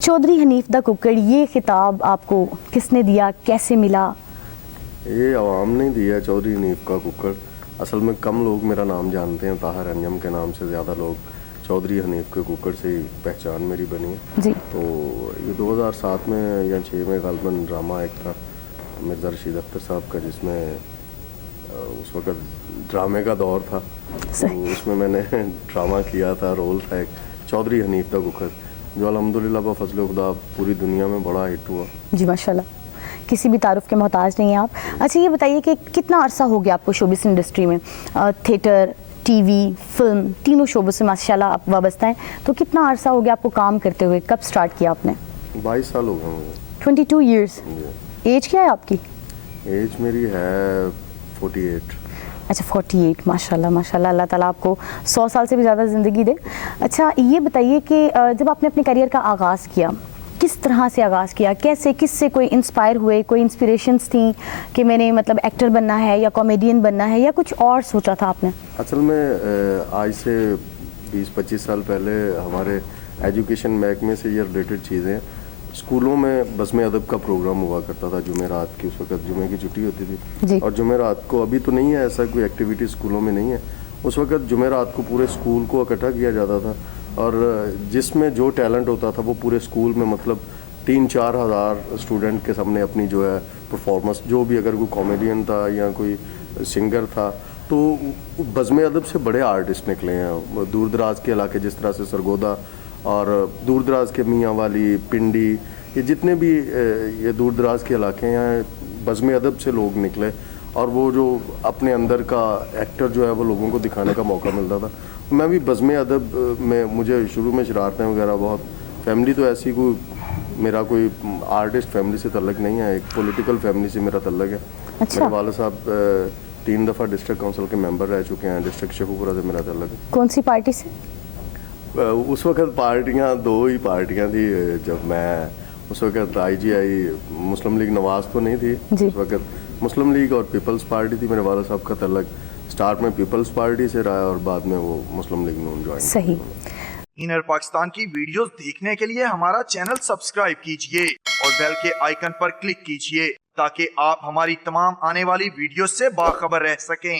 Chaudhary Hanif the कुकड़, ये खिताब आपको किसने दिया, कैसे मिला? ये अवाम ने दिया चौधरी हनीफ का कुकड़। असल में कम लोग मेरा नाम जानते हैं, ताहिर अंजम के नाम से ज़्यादा लोग चौधरी हनीफ के कुकड़ से ही पहचान मेरी बनी है। जी। तो ये 2007 में या 6 में गालबन ड्रामा एक था मिर्ज़ा रशीद अख्तर साहब का, जिसमें उस वक़्त ड्रामे का दौर था, तो उसमें मैंने ड्रामा किया था, रोल था एक चौधरी हनीफ द कुकड़, जो अल्हम्दुलिल्लाह बफ़ज़्ल खुदा पूरी दुनिया में बड़ा हिट हुआ। जी माशाल्लाह, किसी भी तारुफ के मोहताज नहीं हैं आप। अच्छा ये बताइए कि कितना अरसा हो गया आपको शोबिस इंडस्ट्री में, थिएटर, टीवी, फिल्म, तीनों शोबों से माशाल्लाह आप वाबस्ता हैं, तो कितना अरसा हो गया आपको काम करते हुए, कब स्टार्ट किया आपने? 22 साल हो गए मुझे। 22 ईयर्स। एज क्या है आपकी? एज मेरी है 48। अच्छा 48, माशाल्लाह माशाल्लाह, अल्लाह ताला आपको 100 साल से भी ज़्यादा ज़िंदगी दे। अच्छा ये बताइए कि जब आपने अपने करियर का आगाज़ किया, किस तरह से आगाज़ किया, कैसे, किससे कोई इंस्पायर हुए, कोई इंस्पिरेशंस थी कि मैंने मतलब एक्टर बनना है या कॉमेडियन बनना है, या कुछ और सोचा था आपने? असल में आज से 20-25 साल पहले हमारे एजुकेशन महकमे से ये रिलेटेड चीज़ें स्कूलों में बज़्म अदब का प्रोग्राम हुआ करता था जुमेरात की। उस वक्त जुमे की छुट्टी होती थी और जुमेरात को, अभी तो नहीं है ऐसा कोई एक्टिविटी स्कूलों में नहीं है, उस वक्त जुमेरात को पूरे स्कूल को इकट्ठा किया जाता था और जिसमें जो टैलेंट होता था वो पूरे स्कूल में मतलब 3-4 हज़ार स्टूडेंट के सामने अपनी जो है परफॉर्मेंस, जो भी अगर कोई कॉमेडियन था या कोई सिंगर था, तो बज़्म अदब से बड़े आर्टिस्ट निकले हैं। दूर दराज के इलाके जिस तरह से सरगोदा और दूर दराज के मियाँ वाली, पिंडी, ये जितने भी ये दूर दराज के इलाके हैं, बज़्म अदब से लोग निकले और वो जो अपने अंदर का एक्टर जो है वो लोगों को दिखाने का मौका मिलता था। मैं भी बज़्म अदब में, मुझे शुरू में शरारतें वगैरह बहुत, फैमिली तो ऐसी कोई, मेरा कोई आर्टिस्ट फैमिली से तल्लक नहीं है, एक पॉलिटिकल फैमिली से मेरा तल्लक है। अच्छा। मेरे वाले साहब 3 दफ़ा डिस्ट्रिक्ट काउंसिल के मेंबर रह चुके हैं, डिस्ट्रिक्ट शेखुपुरा से मेरा तल्लक है। कौन सी पार्टी से? उस वक्त पार्टियां 2 ही पार्टियां थी जब मैं, उस वक्त IGI मुस्लिम लीग नवाज तो नहीं थी, उस वक्त मुस्लिम लीग और पीपल्स पार्टी थी। मेरे वाला साहब का तल्लक स्टार्ट में पीपल्स पार्टी से रहा और बाद में वो मुस्लिम लीग नून ज्वाइन। सही। इनर पाकिस्तान की वीडियोस देखने के लिए हमारा चैनल सब्सक्राइब कीजिए और बेल के आइकन पर क्लिक कीजिए ताकि आप हमारी तमाम आने वाली वीडियोस से बाखबर रह सकें।